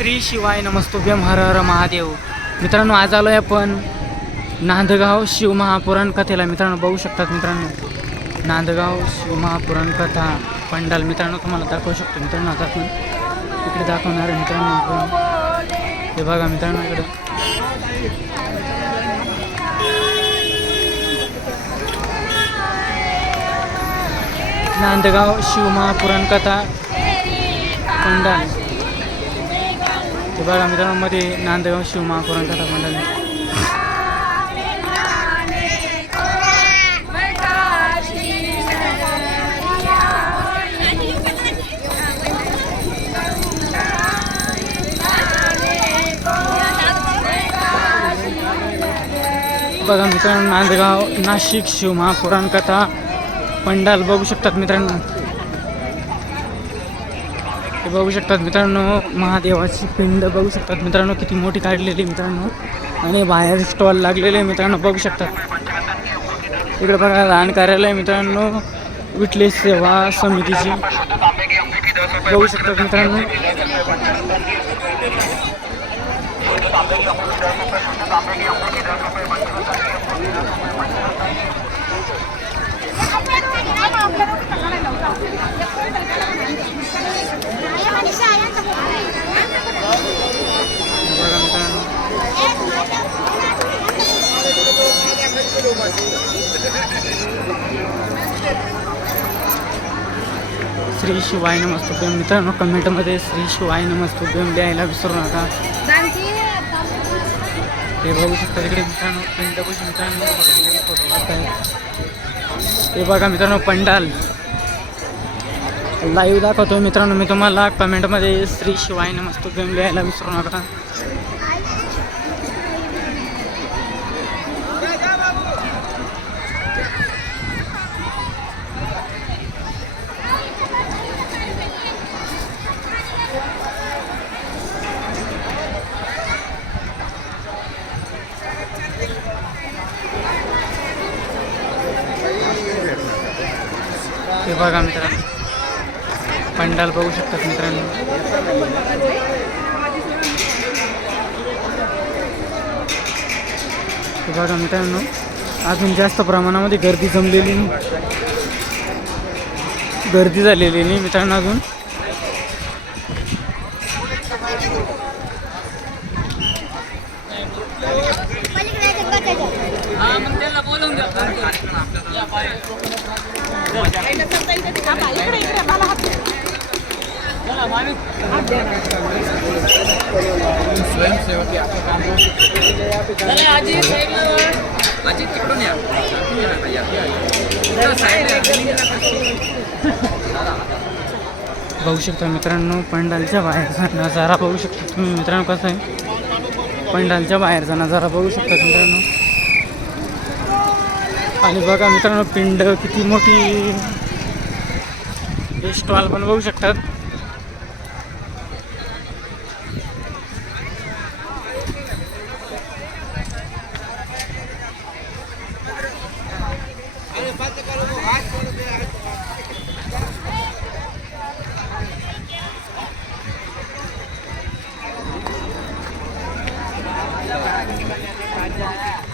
श्री शिवाय नमस्तुभ्यम हर हर महादेव. मित्रांनो आज आलो आहे आपण नांदगाव शिवमहापुराण कथेला. मित्रांनो बघू शकतात मित्रांनो नांदगाव शिवमहापुराण कथा पंडाल. मित्रांनो तुम्हाला दाखवू शकतो. मित्रांनो आता आपण इकडे दाखवणार मित्रांनो आपण. हे बघा मित्रांनो इकडे. नांदगाव शिवमहापुराण कथा पंडाल. हे बघा मित्रांमध्ये मध्ये नांदगाव शिवमहापुराण कथा मंडळ आहे. बघा मित्रांनो नांदगाव नाशिक शिवमहापुराण कथा पंडाल बघू शकतात मित्रांनो हे बघू शकतात मित्रांनो महादेवाची पिंड बघू शकतात मित्रांनो किती मोठी काढलेली मित्रांनो. आणि बाहेर स्टॉल लागलेले मित्रांनो बघू शकतात. इकडे बघा लहान कार्यालय मित्रांनो. विटलेस सेवा समितीची. बघू शकतात मित्रांनो बघा मित्रांनो श्री शिवाय नमस्तुभ्यम मित्रांनो कमेंटमध्ये श्री शिवाय नमस्तुभ्यम लिहायला विसरू नका. हे बघू शकता तिकडे मित्रांनो पिंड मित्रांनो हे बघा मित्रांनो पंडाल. लाईव्ह दाखवतो मित्रांनो मी तुम्हाला. कमेंटमध्ये श्री शिवाय नमस्तुभ्यम लिहायला विसरू नका. ते बघा मित्रांनो. पंडाल बघू शकतात मित्रांनो. ते बघा मित्रांनो अजून जास्त प्रमाणामध्ये गर्दी जमलेली नाही. गर्दी झालेली नाही मित्रांनो अजून. बघू शकता मित्रांनो पंडालच्या बाहेरचा नजारा बघू शकता तुम्ही मित्रांनो कसं आहे? पंडालच्या बाहेरचा नजारा बघू शकता मित्रांनो. आणि बघा मित्रांनो पिंड किती मोठी स्टॉल पण बघू शकतात Yeah.